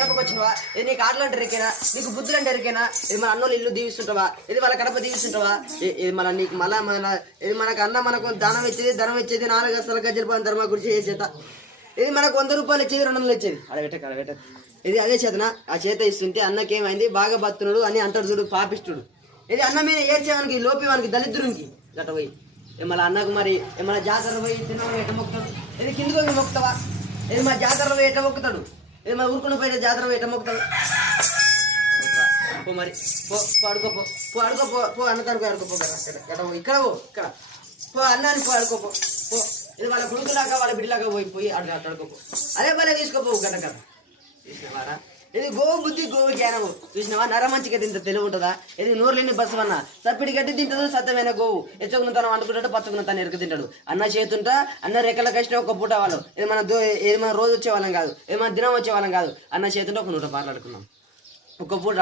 గడపకు వచ్చినవా? ఇది నీకు ఆటలు అంటే ఎరికేనా? నీకు బుద్ధులు అంటే ఎరికేనా? ఇది మన అన్నోళ్ళు ఇల్లు దీవిస్తుంటావా? ఇది వాళ్ళ గడప దీవిస్తుంటావా? ఇది మన నీకు ఇది మనకు అన్న మనకు ధనం ఇచ్చేది 4 గజాల గజ్జల ధర్మ గురించి చేసేత. ఇది మనకు 100 రూపాయలు ఇచ్చేది 200 ఇచ్చేది. అడబెట్ట ఇది అదే చేతన ఆ చేత ఇస్తుంటే అన్నకేమైంది బాగా బతున్నాడు అని అంటాడు చూడు పాపిస్తుడు. ఇది అన్న మీద ఏడ్చేవానికి లోపేవానికి దళిద్రునికి గట్ట పోయి ఏమన్నా అన్నకు మరి ఏమన్నా జాతరలో పోయి తిన్నావు ఎట్ట మొక్కుతాడు? ఇది కిందికి పోయి మొక్కుతావా? ఇది మా జాతరలో పోయి ఎట్ట మొక్కుతాడు? ఇది మా ఊరుకున్న పోయిన జాతరలో ఎట్ట మొక్కుతాడు? పో మరి పో అడుకోపో పో అన్న తరకు అడుకోపో గట్ట ఇక్కడ పో అన్నాన్ని పో అడుకోపో పో. ఇది వాళ్ళ కొడుకులాగా వాళ్ళ బిడ్డలాగా పోయి అడుకోపో. అదే పని తీసుకోపో గట్ట చూసినవారా? ఇది గోవు బుద్ధి గోవు జ్ఞానము చూసినవా? నర మంచిగా తింత తెలివి ఉంటుందా? ఇది నోరులేని బస్సు అన్న సప్పిడి గట్టి తింటదు సత్యమైన గోవు ఎచ్చకున్న తను వండుకుంటాడు పచ్చకున్న తను ఎరుక తింటాడు. అన్న చేతుంటా అన్న రెక్కల కష్ట ఒక పూట వాళ్ళు ఇది మన రోజు వచ్చే వాళ్ళం కాదు, ఇది మన దినం వచ్చే వాళ్ళం కాదు. అన్న చేతుంటే ఒక 100 పాటలు ఆడుకున్నాం ఒక పూట.